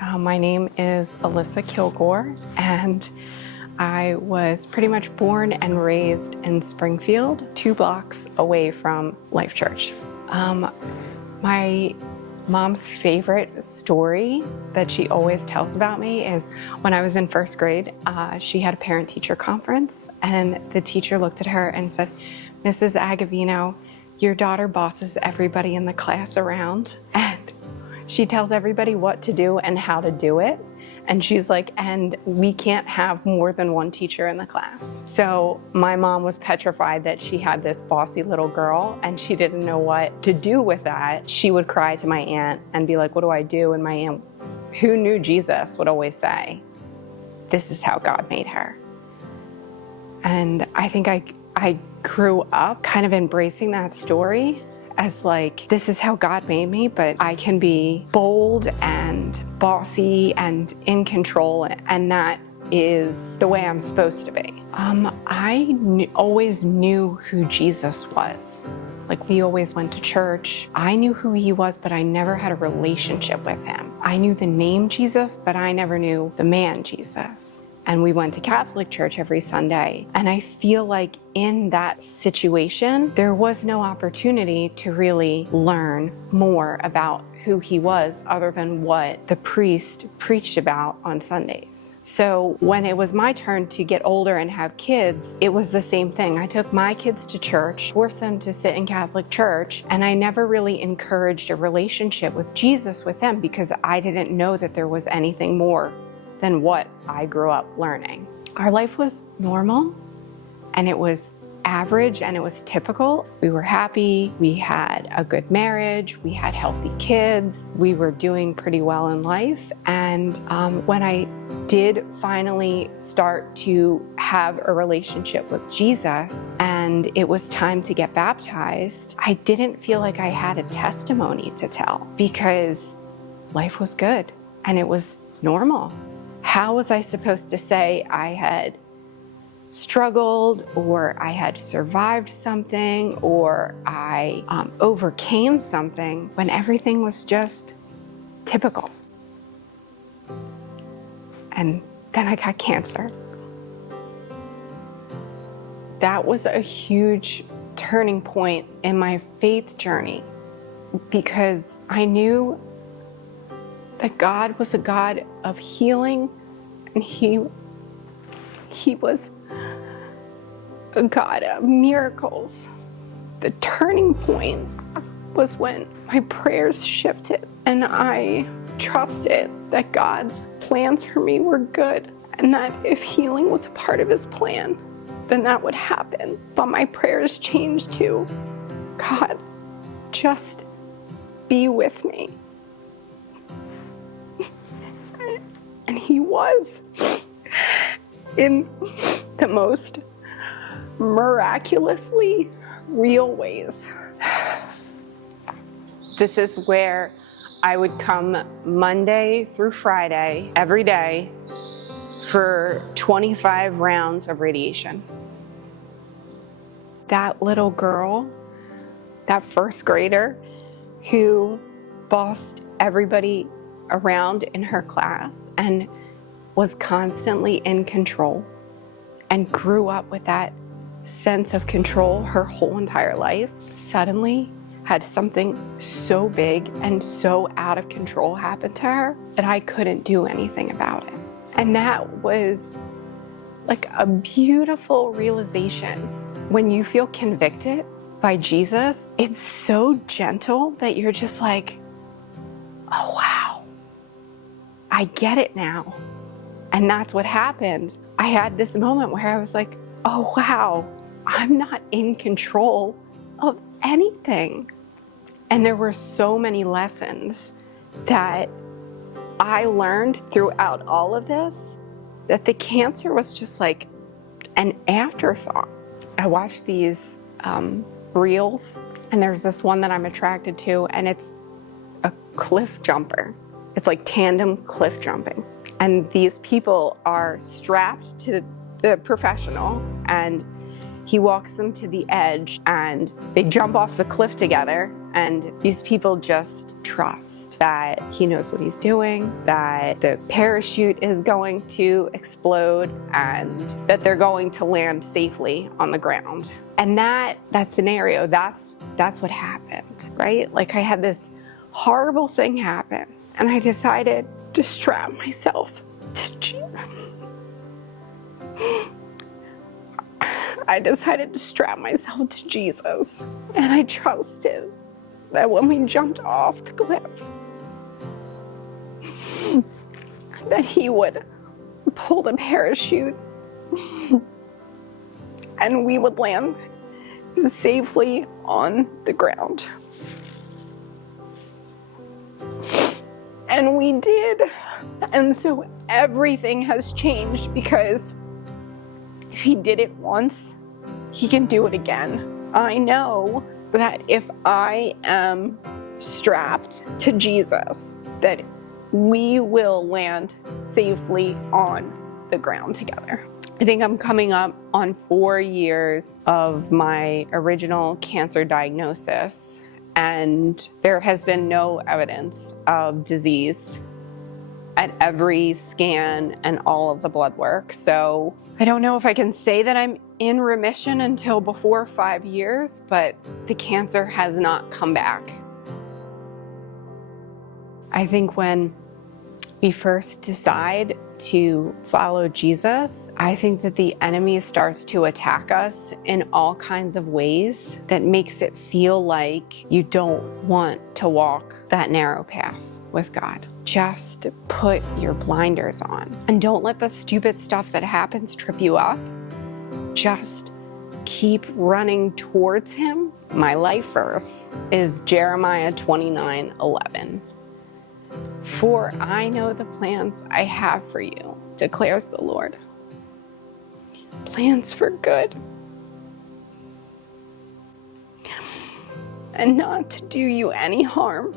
My name is Alyssa Kilgore, and I was pretty much born and raised in Springfield, 2 blocks away from Life Church. My mom's favorite story that she always tells about me is when I was in 1st grade, she had a parent-teacher conference, and the teacher looked at her and said, "Mrs. Agavino, your daughter bosses everybody in the class around, and she tells everybody what to do and how to do it." And she's like, "And we can't have more than one teacher in the class." So my mom was petrified that she had this bossy little girl and she didn't know what to do with that. She would cry to my aunt and be like, "What do I do?" And my aunt, who knew Jesus, would always say, "This is how God made her." And I think I grew up kind of embracing that story as like, this is how God made me, but I can be bold and bossy and in control, and that is the way I'm supposed to be. I always knew who Jesus was. Like, we always went to church. I knew who he was, but I never had a relationship with him. I knew the name Jesus, but I never knew the man Jesus. And we went to Catholic church every Sunday. And I feel like in that situation, there was no opportunity to really learn more about who he was other than what the priest preached about on Sundays. So when it was my turn to get older and have kids, it was the same thing. I took my kids to church, forced them to sit in Catholic church, and I never really encouraged a relationship with Jesus with them because I didn't know that there was anything more than what I grew up learning. Our life was normal, and it was average, and it was typical. We were happy, we had a good marriage, we had healthy kids, we were doing pretty well in life. And when I did finally start to have a relationship with Jesus and it was time to get baptized, I didn't feel like I had a testimony to tell because life was good and it was normal. How was I supposed to say I had struggled, or I had survived something, or I overcame something when everything was just typical? And then I got cancer. That was a huge turning point in my faith journey because I knew that God was a God of healing, and He was a God of miracles. The turning point was when my prayers shifted and I trusted that God's plans for me were good, and that if healing was a part of His plan, then that would happen. But my prayers changed to, "God, just be with me." And He was, in the most miraculously real ways. This is where I would come Monday through Friday, every day, for 25 rounds of radiation. That little girl, that 1st grader who bossed everybody around in her class and was constantly in control and grew up with that sense of control her whole entire life, suddenly had something so big and so out of control happen to her that I couldn't do anything about it. And that was like a beautiful realization. When you feel convicted by Jesus, it's so gentle that you're just like, "Oh wow, I get it now." And that's what happened. I had this moment where I was like, "Oh wow, I'm not in control of anything." And there were so many lessons that I learned throughout all of this, that the cancer was just like an afterthought. I watched these reels, and there's this one that I'm attracted to, and it's a cliff jumper. It's like tandem cliff jumping. And these people are strapped to the professional, and he walks them to the edge, and they jump off the cliff together, And these people just trust that he knows what he's doing, that the parachute is going to explode, and that they're going to land safely on the ground. And that scenario, that's what happened, right? Like, I had this horrible thing happen, and I decided to strap myself to Jesus. I decided to strap myself to Jesus, and I trusted that when we jumped off the cliff, that he would pull the parachute and we would land safely on the ground. And we did. And so everything has changed, because if he did it once, he can do it again. I know that if I am strapped to Jesus, that we will land safely on the ground together. I think I'm coming up on 4 years of my original cancer diagnosis, and there has been no evidence of disease at every scan and all of the blood work. So I don't know if I can say that I'm in remission until before 5 years, but the cancer has not come back. I think when we first decide to follow Jesus, I think that the enemy starts to attack us in all kinds of ways that makes it feel like you don't want to walk that narrow path with God. Just put your blinders on and don't let the stupid stuff that happens trip you up. Just keep running towards him. My life verse is Jeremiah 29:11. For I know the plans I have for you, declares the Lord. Plans for good, and not to do you any harm.